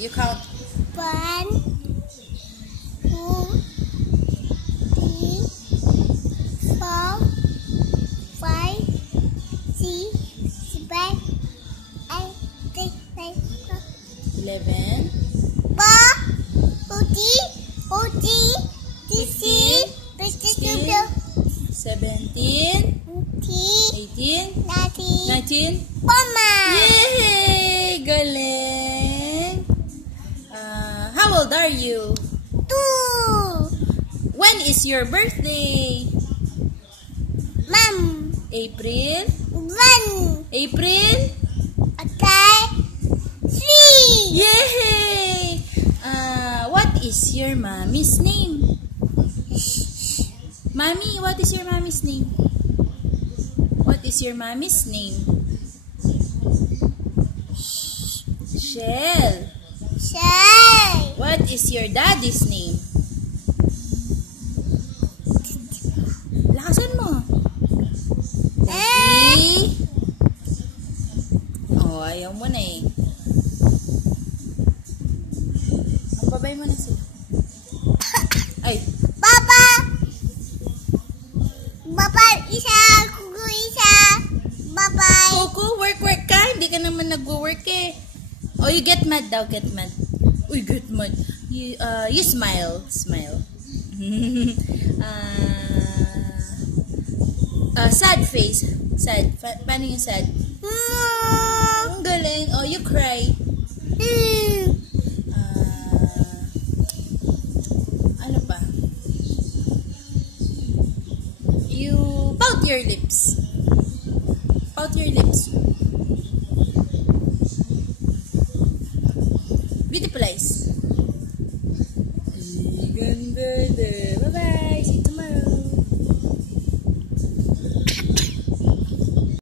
You count. 1, 2, 3, 4, 5, 6, 7, 8, 9, 10, 11, 17, 18, 19. Mama! Yay! Galing! How old are you? 2. When is your birthday? Mom. April? 1. April? Okay. 3. Yay! What is your mommy's name? Mommy, what is your mommy's name? What is your mommy's name? Shell. Say. What is your daddy's name? Lakasan mo. Daddy. Oh, ayaw mo na eh. Ang babay mo na siya. Ay. Papa. Papa, isa. Kuku, isa. Bye-bye. Coco, work ka. Hindi ka naman nag-work eh. Oh, you get mad daw, get mad. Uy, get mad. You smile. Smile. Sad face. Sad. Paano yung sad? Ang galing. Oh, you cry. Ano pa? You pout your lips. Pout your lips. Beautiful eyes.